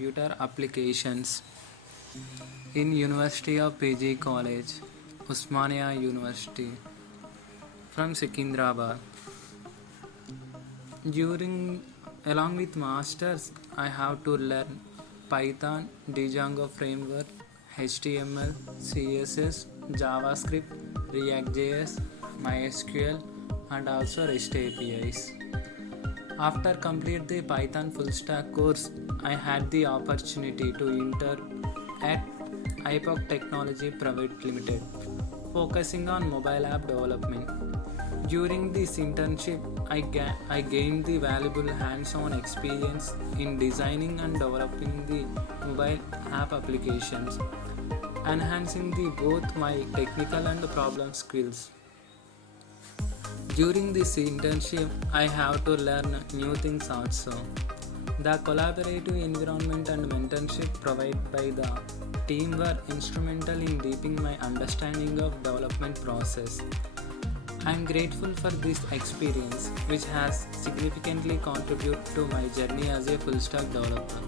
computer applications in University of PG College, Usmania University from Secunderabad. Along with masters, I have to learn Python, Django framework, HTML, CSS, JavaScript, React.js, MySQL, and also REST APIs. After complete the Python full stack course, I had the opportunity to intern at iPoc Technology Private Limited, focusing on mobile app development. During this internship, I gained the valuable hands-on experience in designing and developing the mobile app applications, enhancing both my technical and problem skills. During this internship, I have to learn new things also. The collaborative environment and mentorship provided by the team were instrumental in deepening my understanding of development process. I am grateful for this experience, which has significantly contributed to my journey as a full stack developer.